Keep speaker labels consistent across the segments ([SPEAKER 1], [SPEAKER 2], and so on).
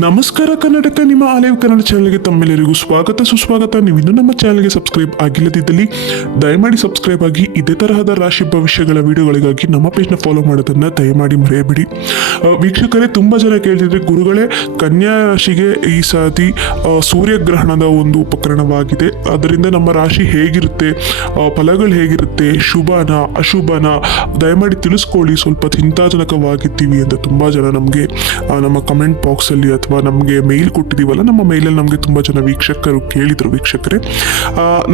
[SPEAKER 1] ನಮಸ್ಕಾರ ಕನ್ನಡಕ, ನಿಮ್ಮ ಆಲಯ ಕನ್ನಡ ಚಾನಲ್ಗೆ ತಮ್ಮೆಲ್ಲರಿಗೂ ಸ್ವಾಗತ. ಸುಸ್ವಾಗತ. ನೀವಿನ್ನೂ ನಮ್ಮ ಚಾನಲ್ಗೆ ಸಬ್ಸ್ಕ್ರೈಬ್ ಆಗಿಲ್ಲದಿದ್ದಲ್ಲಿ ದಯಮಾಡಿ ಸಬ್ಸ್ಕ್ರೈಬ್ ಆಗಿ. ಇದೇ ತರಹದ ರಾಶಿ ಭವಿಷ್ಯಗಳ ವಿಡಿಯೋಗಳಿಗಾಗಿ ನಮ್ಮ ಪೇಜ್ನ ಫಾಲೋ ಮಾಡೋದನ್ನ ದಯಮಾಡಿ ಮರೆಯಬೇಡಿ. ವೀಕ್ಷಕರೇ, ತುಂಬ ಜನ ಕೇಳ್ತಿದ್ರೆ ಗುರುಗಳೇ, ಕನ್ಯಾ ರಾಶಿಗೆ ಈ ಸಾತಿ ಸೂರ್ಯಗ್ರಹಣದ ಒಂದು ಉಪಕರಣವಾಗಿದೆ. ಅದರಿಂದ ನಮ್ಮ ರಾಶಿ ಹೇಗಿರುತ್ತೆ ಫಲಗಳು ಹೇಗಿರುತ್ತೆ, ಶುಭನ, ಅಶುಭನ, ದಯಮಾಡಿ ತಿಳಿಸ್ಕೊಳ್ಳಿ. ಸ್ವಲ್ಪ ಚಿಂತಾಜನಕವಾಗಿದ್ದೀವಿ ಅಂತ ತುಂಬ ಜನ ನಮಗೆ ನಮ್ಮ ಕಮೆಂಟ್ ಬಾಕ್ಸಲ್ಲಿ ಅಥವಾ ನಮಗೆ ಮೇಲ್ ಕೊಟ್ಟಿದ್ದೀವಲ್ಲ, ನಮ್ಮ ಮೇಲಲ್ಲಿ ನಮಗೆ ತುಂಬ ಜನ ವೀಕ್ಷಕರು ಕೇಳಿದರು ವೀಕ್ಷಕರೇ.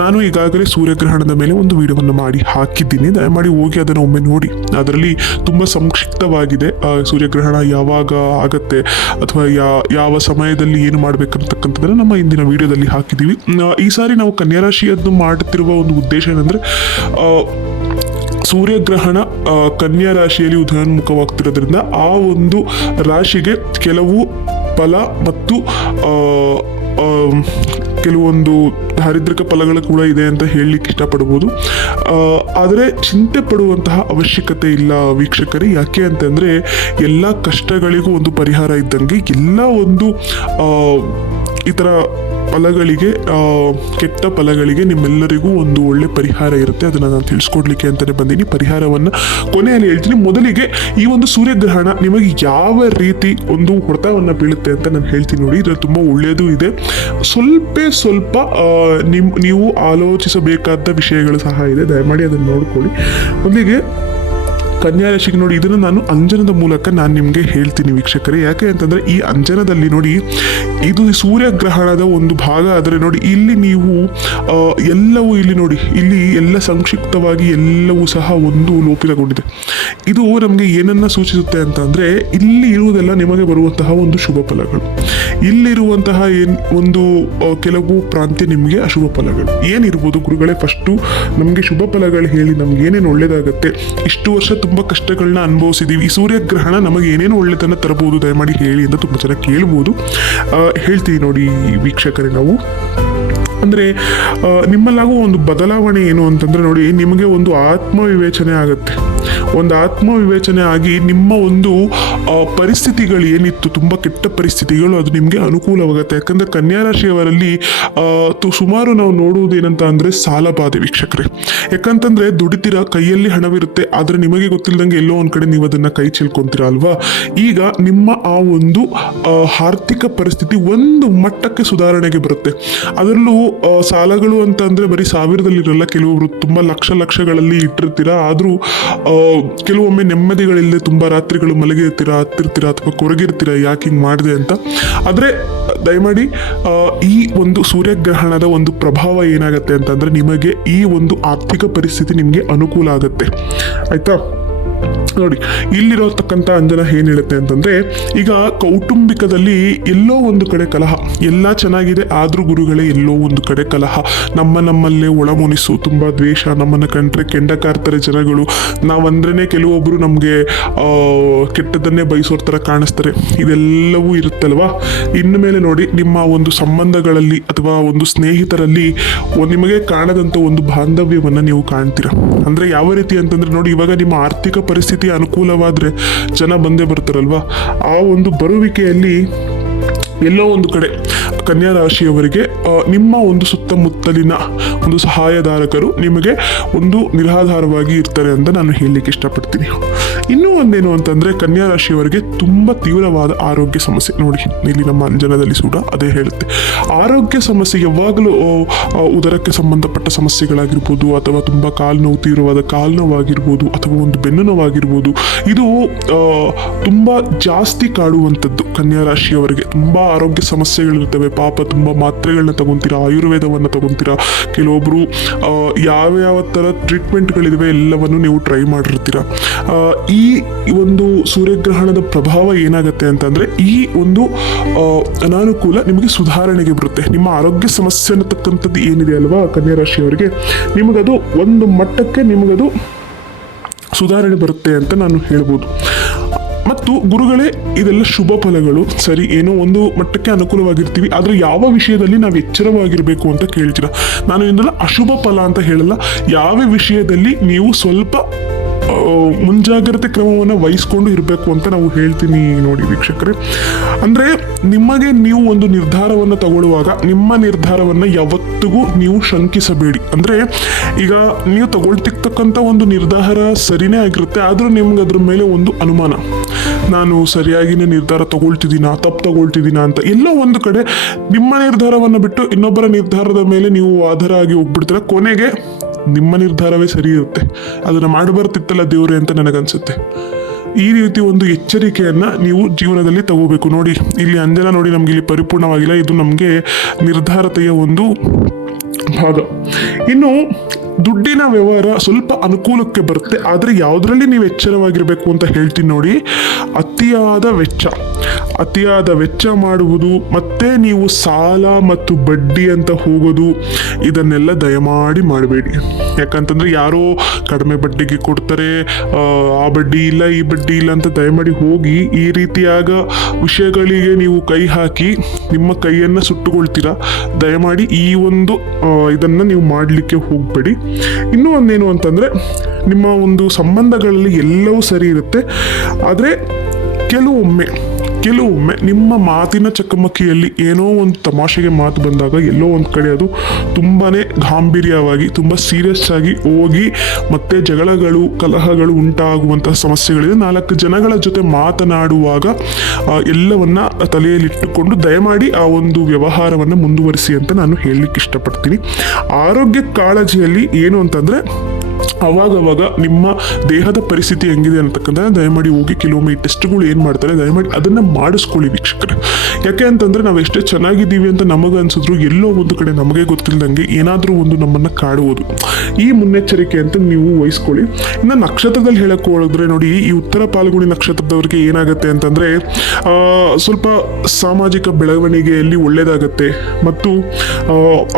[SPEAKER 1] ನಾನು ಈಗಾಗಲೇ ಸೂರ್ಯಗ್ರಹಣದ ಮೇಲೆ ಒಂದು ವಿಡಿಯೋವನ್ನು ಮಾಡಿ ಹಾಕಿದ್ದೀನಿ. ದಯಮಾಡಿ ಹೋಗಿ ಅದನ್ನು ಒಮ್ಮೆ ನೋಡಿ. ಅದರಲ್ಲಿ ತುಂಬ ಸಂಕ್ಷಿಪ್ತವಾಗಿದೆ. ಸೂರ್ಯಗ್ರಹಣ ಯಾವಾಗ ಆಗತ್ತೆ ಅಥವಾ ಯಾ, ಯಾವ ಸಮಯದಲ್ಲಿ ಏನು ಮಾಡಬೇಕಂತಕ್ಕಂಥದ್ದನ್ನು ನಮ್ಮ ಇಂದಿನ ವಿಡಿಯೋದಲ್ಲಿ ಹಾಕಿದ್ದೀವಿ. ಈ ಸಾರಿ ನಾವು ಕನ್ಯಾ ರಾಶಿಯದ್ದು ಮಾಡುತ್ತಿರುವ ಒಂದು ಉದ್ದೇಶ ಏನಂದರೆ ಸೂರ್ಯಗ್ರಹಣ ಕನ್ಯಾ ರಾಶಿಯಲ್ಲಿ ಉದಯೋನ್ಮುಖವಾಗ್ತಿರೋದ್ರಿಂದ ಆ ಒಂದು ರಾಶಿಗೆ ಕೆಲವು ಫಲ ಮತ್ತು ಕೆಲವೊಂದು ದಾರಿದ್ರಿಕ ಫಲಗಳು ಕೂಡ ಇದೆ ಅಂತ ಹೇಳಲಿಕ್ಕೆ ಇಷ್ಟಪಡ್ಬೋದು ಆದರೆ ಚಿಂತೆ ಪಡುವಂತಹ ಅವಶ್ಯಕತೆ ಇಲ್ಲ ವೀಕ್ಷಕರೇ. ಯಾಕೆ ಅಂತಂದರೆ ಎಲ್ಲ ಕಷ್ಟಗಳಿಗೂ ಒಂದು ಪರಿಹಾರ ಇದ್ದಂಗೆ ಎಲ್ಲ ಒಂದು ಈ ಥರ ಫಲಗಳಿಗೆ ಕೆಟ್ಟ ಫಲಗಳಿಗೆ ನಿಮ್ಮೆಲ್ಲರಿಗೂ ಒಂದು ಒಳ್ಳೆ ಪರಿಹಾರ ಇರುತ್ತೆ. ಅದನ್ನು ನಾನು ತಿಳಿಸ್ಕೊಡ್ಲಿಕ್ಕೆ ಅಂತಲೇ ಬಂದೀನಿ. ಪರಿಹಾರವನ್ನು ಕೊನೆಯಲ್ಲಿ ಹೇಳ್ತೀನಿ. ಮೊದಲಿಗೆ ಈ ಒಂದು ಸೂರ್ಯಗ್ರಹಣ ನಿಮಗೆ ಯಾವ ರೀತಿ ಒಂದು ಹೊಡೆತವನ್ನು ಬೀಳುತ್ತೆ ಅಂತ ನಾನು ಹೇಳ್ತೀನಿ ನೋಡಿ. ಇದರಲ್ಲಿ ತುಂಬ ಒಳ್ಳೆಯದು ಇದೆ. ಸ್ವಲ್ಪ ಸ್ವಲ್ಪ ನಿಮ್ಮ ನಿಮ್, ನೀವು ಆಲೋಚಿಸಬೇಕಾದ ವಿಷಯಗಳು ಸಹ ಇದೆ. ದಯಮಾಡಿ ಅದನ್ನು ನೋಡ್ಕೊಳ್ಳಿ. ಮೊದಲಿಗೆ ಕನ್ಯಾ ರಾಶಿಗೆ ನೋಡಿ, ಇದನ್ನು ನಾನು ಅಂಜನದ ಮೂಲಕ ನಾನು ನಿಮಗೆ ಹೇಳ್ತೀನಿ ವೀಕ್ಷಕರೇ. ಯಾಕೆ ಅಂತಂದರೆ, ಈ ಅಂಜನದಲ್ಲಿ ನೋಡಿ, ಇದು ಸೂರ್ಯಗ್ರಹಣದ ಒಂದು ಭಾಗ. ಆದರೆ ನೋಡಿ, ಇಲ್ಲಿ ನೀವು ಎಲ್ಲವೂ ಇಲ್ಲಿ ನೋಡಿ, ಇಲ್ಲಿ ಎಲ್ಲ ಸಂಕ್ಷಿಪ್ತವಾಗಿ ಎಲ್ಲವೂ ಸಹ ಒಂದು ಲೋಪಿತಗೊಂಡಿದೆ. ಇದು ನಮಗೆ ಏನನ್ನ ಸೂಚಿಸುತ್ತೆ ಅಂತಂದರೆ, ಇಲ್ಲಿ ಇರುವುದೆಲ್ಲ ನಿಮಗೆ ಬರುವಂತಹ ಒಂದು ಶುಭ ಫಲಗಳು. ಇಲ್ಲಿರುವಂತಹ ಏನ್, ಒಂದು ಕೆಲವು ಪ್ರಾಂತ್ಯ ನಿಮಗೆ ಅಶುಭ ಫಲಗಳು. ಏನಿರ್ಬೋದು ಗುರುಗಳೇ ಫಸ್ಟು ನಮಗೆ ಶುಭ ಫಲಗಳು ಹೇಳಿ ನಮ್ಗೆ ಏನೇನು ಒಳ್ಳೇದಾಗುತ್ತೆ? ಇಷ್ಟು ವರ್ಷ ತುಂಬ ಕಷ್ಟಗಳನ್ನ ಅನುಭವಿಸಿದೀವಿ. ಈ ಸೂರ್ಯಗ್ರಹಣ ನಮಗೆ ಏನೇನು ಒಳ್ಳೆತನ ತರಬಹುದು, ದಯಮಾಡಿ ಹೇಳಿ ಅಂತ ತುಂಬ ಜನ ಕೇಳ್ಬೋದು. ಹೇಳ್ತೀವಿ ನೋಡಿ ವೀಕ್ಷಕರೇ ನಾವು. ಅಂದರೆ ನಿಮ್ಮಲ್ಲಾಗೋ ಒಂದು ಬದಲಾವಣೆ ಏನು ಅಂತಂದರೆ ನೋಡಿ, ನಿಮಗೆ ಒಂದು ಆತ್ಮವಿವೇಚನೆ ಆಗುತ್ತೆ. ಒಂದು ಆತ್ಮವಿವೇಚನೆ ಆಗಿ ನಿಮ್ಮ ಒಂದು ಪರಿಸ್ಥಿತಿಗಳು ಏನಿತ್ತು, ತುಂಬ ಕೆಟ್ಟ ಪರಿಸ್ಥಿತಿಗಳು, ಅದು ನಿಮಗೆ ಅನುಕೂಲವಾಗುತ್ತೆ. ಯಾಕಂದರೆ ಕನ್ಯಾ ರಾಶಿಯವರಲ್ಲಿ ಸುಮಾರು ನಾವು ನೋಡುವುದೇನಂತ ಅಂದರೆ ಸಾಲಬಾಧೆ ವೀಕ್ಷಕರೇ. ಯಾಕಂತಂದರೆ ದುಡಿತೀರ, ಕೈಯಲ್ಲಿ ಹಣವಿರುತ್ತೆ, ಆದರೆ ನಿಮಗೆ ಗೊತ್ತಿಲ್ಲದಂಗೆ ಎಲ್ಲೋ ಒಂದು ಕಡೆ ನೀವು ಅದನ್ನು ಕೈ ಚೆಲ್ಕೊಂತೀರ ಅಲ್ವಾ? ಈಗ ನಿಮ್ಮ ಆ ಒಂದು ಆರ್ಥಿಕ ಪರಿಸ್ಥಿತಿ ಒಂದು ಮಟ್ಟಕ್ಕೆ ಸುಧಾರಣೆಗೆ ಬರುತ್ತೆ. ಅದರಲ್ಲೂ ಸಾಲಗಳು ಅಂತ ಅಂದರೆ ಬರೀ ಸಾವಿರದಲ್ಲಿರಲ್ಲ ಕೆಲವೊಬ್ರು ತುಂಬ ಲಕ್ಷ ಲಕ್ಷಗಳಲ್ಲಿ ಇಟ್ಟಿರ್ತೀರ? ಆದರೂ ಕೆಲವೊಮ್ಮೆ ನೆಮ್ಮದಿಗಳಿಲ್ಲದೆ ತುಂಬ ರಾತ್ರಿಗಳು ಮಲಗಿರ್ತೀರ, ಹತ್ತಿರ್ತೀರ ಅಥವಾ ಕೊರಗಿರ್ತೀರ, ಯಾಕೆ ಹಿಂಗೆ ಮಾಡಿದೆ ಅಂತ. ಆದರೆ, ದಯಮಾಡಿ ಈ ಒಂದು ಸೂರ್ಯಗ್ರಹಣದ ಒಂದು ಪ್ರಭಾವ ಏನಾಗುತ್ತೆ ಅಂತಂದರೆ ನಿಮಗೆ ಈ ಒಂದು ಆರ್ಥಿಕ ಪರಿಸ್ಥಿತಿ ನಿಮಗೆ ಅನುಕೂಲ ಆಗುತ್ತೆ. ಆಯಿತಾ? ನೋಡಿ, ಇಲ್ಲಿರತಕ್ಕಂಥ ಅಂಜನ ಏನ್ ಹೇಳುತ್ತೆ ಅಂತಂದ್ರೆ, ಈಗ ಕೌಟುಂಬಿಕದಲ್ಲಿ ಎಲ್ಲೋ ಒಂದು ಕಡೆ ಕಲಹ, ಎಲ್ಲ ಚೆನ್ನಾಗಿದೆ, ಆದ್ರೂ ಗುರುಗಳೇ ಎಲ್ಲೋ ಒಂದು ಕಡೆ ಕಲಹ. ನಮ್ಮ ನಮ್ಮಲ್ಲೇ ಒಳಮುನಿಸು, ತುಂಬಾ ದ್ವೇಷ, ನಮ್ಮನ್ನ ಕಂಡ್ರೆ ಕೆಂಡ ಕಾರ್ತಾರೆ ಜನಗಳು. ನಾವಂದ್ರೇನೆ ಕೆಲವೊಬ್ರು ನಮಗೆ ಕೆಟ್ಟದನ್ನೇ ಬಯಸೋರ್ ಥರ ಕಾಣಿಸ್ತಾರೆ. ಇದೆಲ್ಲವೂ ಇರುತ್ತಲ್ವಾ? ಇನ್ನು ಮೇಲೆ ನೋಡಿ, ನಿಮ್ಮ ಒಂದು ಸಂಬಂಧಗಳಲ್ಲಿ ಅಥವಾ ಒಂದು ಸ್ನೇಹಿತರಲ್ಲಿ ನಿಮಗೆ ಕಾಣದಂತ ಒಂದು ಬಾಂಧವ್ಯವನ್ನ ನೀವು ಕಾಣ್ತೀರಾ? ಅಂದ್ರೆ ಯಾವ ರೀತಿ ಅಂತಂದ್ರೆ ನೋಡಿ, ಇವಾಗ ನಿಮ್ಮ ಆರ್ಥಿಕ ಪರಿಸ್ಥಿತಿ ಅನುಕೂಲವಾದ್ರೆ ಜನ ಬಂದೇ ಬರ್ತಾರಲ್ವಾ? ಆ ಒಂದು ಬರುವಿಕೆಯಲ್ಲಿ ಎಲ್ಲೋ ಒಂದು ಕಡೆ ಕನ್ಯಾ ರಾಶಿಯವರಿಗೆ ನಿಮ್ಮ ಒಂದು ಸುತ್ತಮುತ್ತಲಿನ ಒಂದು ಸಹಾಯಧಾರಕರು ನಿಮಗೆ ಒಂದು ನಿರಾಧಾರವಾಗಿ ಇರ್ತಾರೆ ಅಂತ ನಾನು ಹೇಳಲಿಕ್ಕೆ ಇಷ್ಟಪಡ್ತೀನಿ. ಇನ್ನೂ ಒಂದೇನು ಅಂತಂದ್ರೆ ಕನ್ಯಾ ರಾಶಿಯವರಿಗೆ ತುಂಬ ತೀವ್ರವಾದ ಆರೋಗ್ಯ ಸಮಸ್ಯೆ. ನೋಡಿ, ಇಲ್ಲಿ ನಮ್ಮ ಅಂಜನದಲ್ಲಿ ಸೂಡ ಅದೇ ಹೇಳುತ್ತೆ. ಆರೋಗ್ಯ ಸಮಸ್ಯೆ ಯಾವಾಗಲೂ ಉದರಕ್ಕೆ ಸಂಬಂಧಪಟ್ಟ ಸಮಸ್ಯೆಗಳಾಗಿರ್ಬೋದು, ಅಥವಾ ತುಂಬ ಕಾಲು ನೋವು, ತೀವ್ರವಾದ ಕಾಲು ನೋವಾಗಿರ್ಬೋದು, ಅಥವಾ ಒಂದು ಬೆನ್ನು ನೋವಾಗಿರ್ಬೋದು, ಇದು ತುಂಬ ಜಾಸ್ತಿ ಕಾಡುವಂಥದ್ದು ಕನ್ಯಾ ರಾಶಿಯವರಿಗೆ ತುಂಬ ಆರೋಗ್ಯ ಸಮಸ್ಯೆಗಳಿರ್ತವೆ ಪಾಪ ತುಂಬ ಮಾತ್ರೆಗಳನ್ನ ತಗೊಂತೀರಾ ಆಯುರ್ವೇದವನ್ನು ತಗೊಂತೀರಾ ಕೆಲವೊಬ್ರು ಆ, ಯಾವ ಯಾವ ಥರ ಟ್ರೀಟ್ಮೆಂಟ್ಗಳಿವೆ ಎಲ್ಲವನ್ನು ನೀವು ಟ್ರೈ ಮಾಡಿರ್ತೀರ. ಈ ಒಂದು ಸೂರ್ಯಗ್ರಹಣದ ಪ್ರಭಾವ ಏನಾಗುತ್ತೆ ಅಂತಂದರೆ ಈ ಒಂದು ಅನಾನುಕೂಲ ನಿಮಗೆ ಸುಧಾರಣೆಗೆ ಬರುತ್ತೆ. ನಿಮ್ಮ ಆರೋಗ್ಯ ಸಮಸ್ಯೆ ಅನ್ನತಕ್ಕಂಥದ್ದು ಏನಿದೆ ಅಲ್ವಾ ಕನ್ಯಾ ರಾಶಿಯವರಿಗೆ ನಿಮಗದು ಒಂದು ಮಟ್ಟಕ್ಕೆ ನಿಮಗದು ಸುಧಾರಣೆ ಬರುತ್ತೆ ಅಂತ ನಾನು ಹೇಳ್ಬೋದು. ಮತ್ತು ಗುರುಗಳೇ, ಇದೆಲ್ಲ ಶುಭ ಫಲಗಳು. ಸರಿ, ಏನೋ ಒಂದು ಮಟ್ಟಕ್ಕೆ ಅನುಕೂಲವಾಗಿರ್ತೀವಿ. ಆದರೆ ಯಾವ ವಿಷಯದಲ್ಲಿ ನಾವು ಎಚ್ಚರವಾಗಿರಬೇಕು ಅಂತ ಕೇಳ್ತೀರಾ? ನಾನು ಇದನ್ನ ಅಶುಭ ಫಲ ಅಂತ ಹೇಳಲ್ಲ. ಯಾವ ವಿಷಯದಲ್ಲಿ ನೀವು ಸ್ವಲ್ಪ ಮುಂಜಾಗ್ರತೆ ಕ್ರಮವನ್ನು ವಹಿಸ್ಕೊಂಡು ಇರಬೇಕು ಅಂತ ನಾವು ಹೇಳ್ತೀನಿ ನೋಡಿ ವೀಕ್ಷಕರೇ. ಅಂದರೆ ನಿಮಗೆ ನೀವು ಒಂದು ನಿರ್ಧಾರವನ್ನು ತಗೊಳ್ಳುವಾಗ, ನಿಮ್ಮ ನಿರ್ಧಾರವನ್ನು ಯಾವತ್ತಿಗೂ ನೀವು ಶಂಕಿಸಬೇಡಿ. ಅಂದರೆ ಈಗ ನೀವು ತಗೊಳ್ತಿರ್ತಕ್ಕಂಥ ಒಂದು ನಿರ್ಧಾರ ಸರಿನೇ ಆಗಿರುತ್ತೆ, ಆದರೂ ನಿಮ್ಗೆ ಅದ್ರ ಮೇಲೆ ಒಂದು ಅನುಮಾನ. ನಾನು ಸರಿಯಾಗಿನೇ ನಿರ್ಧಾರ ತಗೊಳ್ತಿದ್ದೀನಾ, ತಪ್ಪು ತಗೊಳ್ತಿದ್ದೀನಾ ಅಂತ ಎಲ್ಲೋ ಒಂದು ಕಡೆ ನಿಮ್ಮ ನಿರ್ಧಾರವನ್ನು ಬಿಟ್ಟು ಇನ್ನೊಬ್ಬರ ನಿರ್ಧಾರದ ಮೇಲೆ ನೀವು ಆಧಾರ ಆಗಿ ಹೋಗ್ಬಿಡ್ತೀರ. ಕೊನೆಗೆ ನಿಮ್ಮ ನಿರ್ಧಾರವೇ ಸರಿ ಇರುತ್ತೆ. ಅದನ್ನು ಮಾಡಬಾರ್ತಿತ್ತಲ್ಲ ದೇವ್ರೆ ಅಂತ ನನಗನ್ಸುತ್ತೆ. ಈ ರೀತಿ ಒಂದು ಎಚ್ಚರಿಕೆಯನ್ನು ನೀವು ಜೀವನದಲ್ಲಿ ತಗೋಬೇಕು. ನೋಡಿ, ಇಲ್ಲಿ ಅಂಜನ ನೋಡಿ ನಮಗೆ ಇಲ್ಲಿ ಪರಿಪೂರ್ಣವಾಗಿಲ್ಲ. ಇದು ನಮಗೆ ನಿರ್ಧಾರತೆಯ ಒಂದು ಭಾಗ. ಇನ್ನು ದುಡ್ಡಿನ ವ್ಯವಹಾರ ಸ್ವಲ್ಪ ಅನುಕೂಲಕ್ಕೆ ಬರುತ್ತೆ. ಆದರೆ ಯಾವುದರಲ್ಲಿ ನೀವು ಎಚ್ಚರವಾಗಿರಬೇಕು ಅಂತ ಹೇಳ್ತೀನಿ ನೋಡಿ, ಅತಿಯಾದ ವೆಚ್ಚ. ಅತಿಯಾದ ವೆಚ್ಚ ಮಾಡುವುದು ಮತ್ತೆ ನೀವು ಸಾಲ ಮತ್ತು ಬಡ್ಡಿ ಅಂತ ಹೋಗೋದು ಇದನ್ನೆಲ್ಲ ದಯಮಾಡಿ ಮಾಡಬೇಡಿ. ಯಾಕಂತಂದ್ರೆ ಯಾರೋ ಕಡಿಮೆ ಬಡ್ಡಿಗೆ ಕೊಡ್ತಾರೆ ಆ, ಬಡ್ಡಿ ಇಲ್ಲ ಈ ಬಡ್ಡಿ ಇಲ್ಲ ಅಂತ ದಯಮಾಡಿ ಹೋಗಿ ಈ ರೀತಿಯಾಗ ವಿಷಯಗಳಿಗೆ ನೀವು ಕೈ ಹಾಕಿ ನಿಮ್ಮ ಕೈಯನ್ನು ಸುಟ್ಟುಕೊಳ್ತೀರಾ? ದಯಮಾಡಿ ಈ ಒಂದು ಇದನ್ನ ನೀವು ಮಾಡಲಿಕ್ಕೆ ಹೋಗಬೇಡಿ. ಇನ್ನೂ ಒಂದೇನು ಅಂತಂದರೆ ನಿಮ್ಮ ಒಂದು ಸಂಬಂಧಗಳಲ್ಲಿ ಎಲ್ಲವೂ ಸರಿ ಇರುತ್ತೆ ಆದರೆ ಕೆಲವೊಮ್ಮೆ ಕೆಲವೊಮ್ಮೆ ನಿಮ್ಮ ಮಾತಿನ ಚಕಮಕಿಯಲ್ಲಿ ಏನೋ ಒಂದು ತಮಾಷೆಗೆ ಮಾತು ಬಂದಾಗ ಎಲ್ಲೋ ಒಂದು ಕಡೆ ಅದು ತುಂಬಾ ಗಾಂಭೀರ್ಯವಾಗಿ, ತುಂಬ ಸೀರಿಯಸ್ ಆಗಿ ಹೋಗಿ ಮತ್ತೆ ಜಗಳಗಳು, ಕಲಹಗಳು ಉಂಟಾಗುವಂತಹ ಸಮಸ್ಯೆಗಳಿದೆ. ನಾಲ್ಕು ಜನಗಳ ಜೊತೆ ಮಾತನಾಡುವಾಗ ಎಲ್ಲವನ್ನ ತಲೆಯಲ್ಲಿಟ್ಟುಕೊಂಡು ದಯಮಾಡಿ ಆ ಒಂದು ವ್ಯವಹಾರವನ್ನು ಮುಂದುವರಿಸಿ ಅಂತ ನಾನು ಹೇಳಲಿಕ್ಕೆ ಇಷ್ಟಪಡ್ತೀನಿ. ಆರೋಗ್ಯ ಕಾಳಜಿಯಲ್ಲಿ ಏನು ಅಂತಂದ್ರೆ ಅವಾಗವಾಗ ನಿಮ್ಮ ದೇಹದ ಪರಿಸ್ಥಿತಿ ಹೆಂಗಿದೆ ಅಂತಕ್ಕಂಥ ದಯಮಾಡಿ ಹೋಗಿ ಕೆಲವೊಮ್ಮೆ ಈ ಟೆಸ್ಟ್ಗಳು ಏನು ಮಾಡ್ತಾರೆ, ದಯಮಾಡಿ ಅದನ್ನು ಮಾಡಿಸ್ಕೊಳ್ಳಿ ವೀಕ್ಷಕರೇ. ಯಾಕೆ ಅಂತಂದರೆ ನಾವು ಎಷ್ಟೇ ಚೆನ್ನಾಗಿದ್ದೀವಿ ಅಂತ ನಮಗೆ ಅನ್ಸಿದ್ರು ಎಲ್ಲೋ ಒಂದು ಕಡೆ ನಮಗೆ ಗೊತ್ತಿಲ್ಲದಂಗೆ ಏನಾದರೂ ಒಂದು ನಮ್ಮನ್ನು ಕಾಡುವುದು. ಈ ಮುನ್ನೆಚ್ಚರಿಕೆ ಅಂತ ನೀವು ವಹಿಸ್ಕೊಳ್ಳಿ. ಇನ್ನು ನಕ್ಷತ್ರದಲ್ಲಿ ಹೇಳಕ್ಕೆ ಹೋಳಿದ್ರೆ ನೋಡಿ, ಈ ಉತ್ತರ ಪಾಲ್ಗುಣಿ ನಕ್ಷತ್ರದವರಿಗೆ ಏನಾಗುತ್ತೆ ಅಂತಂದರೆ ಸ್ವಲ್ಪ ಸಾಮಾಜಿಕ ಬೆಳವಣಿಗೆಯಲ್ಲಿ ಒಳ್ಳೆಯದಾಗತ್ತೆ ಮತ್ತು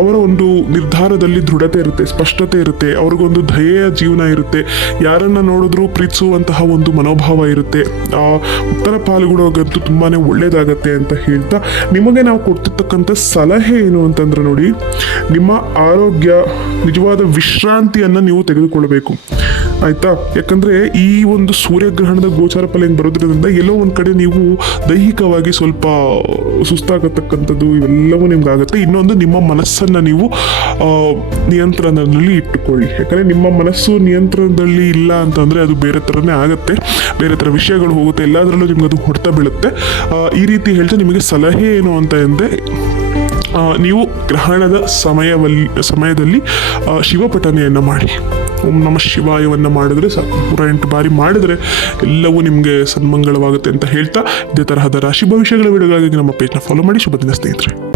[SPEAKER 1] ಅವರ ಒಂದು ನಿರ್ಧಾರದಲ್ಲಿ ದೃಢತೆ ಇರುತ್ತೆ, ಸ್ಪಷ್ಟತೆ ಇರುತ್ತೆ, ಅವ್ರಿಗೊಂದು ದಯೆಯ ಜೀವನ ಇರುತ್ತೆ. ಯಾರನ್ನ ನೋಡಿದ್ರೂ ಪ್ರೀತಿಸುವಂತಹ ಒಂದು ಮನೋಭಾವ ಇರುತ್ತೆ. ಆ ಉತ್ತರ ಪಾಲ್ಗೊಳ್ಳೋಗಂತೂ ತುಂಬಾನೇ ಒಳ್ಳೇದಾಗತ್ತೆ ಅಂತ ಹೇಳ್ತಾ ನಿಮಗೆ ನಾವು ಕೊಡ್ತಿರ್ತಕ್ಕಂಥ ಸಲಹೆ ಏನು ಅಂತಂದ್ರೆ ನೋಡಿ, ನಿಮ್ಮ ಆರೋಗ್ಯ, ನಿಜವಾದ ವಿಶ್ರಾಂತಿಯನ್ನು ನೀವು ತೆಗೆದುಕೊಳ್ಳಬೇಕು. ಆಯ್ತಾ? ಯಾಕಂದ್ರೆ ಈ ಒಂದು ಸೂರ್ಯಗ್ರಹಣದ ಗೋಚಾರ ಫಲ ಏನು ಬರೋದ್ರಿಂದ ಎಲ್ಲೋ ಒಂದು ಕಡೆ ನೀವು ದೈಹಿಕವಾಗಿ ಸ್ವಲ್ಪ ಸುಸ್ತಾಗತಕ್ಕಂಥದ್ದು ಇವೆಲ್ಲವೂ ನಿಮ್ಗೆ ಆಗುತ್ತೆ ಇನ್ನೊಂದು ನಿಮ್ಮ ಮನಸ್ಸನ್ನ ನೀವು ನಿಯಂತ್ರಣದಲ್ಲಿ ಇಟ್ಟುಕೊಳ್ಳಿ. ಯಾಕಂದ್ರೆ ನಿಮ್ಮ ಮನಸ್ಸು ನಿಯಂತ್ರಣದಲ್ಲಿ ಇಲ್ಲ ಅಂತಂದ್ರೆ ಅದು ಬೇರೆ ಥರನೇ ಆಗುತ್ತೆ. ಬೇರೆ ಥರ ವಿಷಯಗಳು ಹೋಗುತ್ತೆ. ಎಲ್ಲದರಲ್ಲೂ ನಿಮ್ಗೆ ಅದು ಹೊಡೆತ ಬೀಳುತ್ತೆ. ಈ ರೀತಿ ಹೇಳ್ತಾ ನಿಮಗೆ ಸಲಹೆ ಏನು ಅಂತ ಎಂದರೆ ಆ, ನೀವು ಗ್ರಹಣದ ಸಮಯವಲ್ಲಿ, ಸಮಯದಲ್ಲಿ ಶಿವಪಠನೆಯನ್ನು ಮಾಡಿ. ಓಂ ನಮ ಶಿವಾಯವನ್ನು ಮಾಡಿದ್ರೆ ಸಾಕು ನೂರ ಎಂಟು ಬಾರಿ ಮಾಡಿದ್ರೆ ಎಲ್ಲವೂ ನಿಮಗೆ ಸನ್ಮಂಗಳವಾಗುತ್ತೆ ಅಂತ ಹೇಳ್ತಾ, ಇದೇ ತರಹದ ರಾಶಿ ಭವಿಷ್ಯಗಳ ವಿಡಿಯೋಗಳಿಗಾಗಿ ನಮ್ಮ ಪೇಜ್ನ ಫಾಲೋ ಮಾಡಿ. ಶುಭ ದಿನ ಸ್ನೇಹಿತರೆ.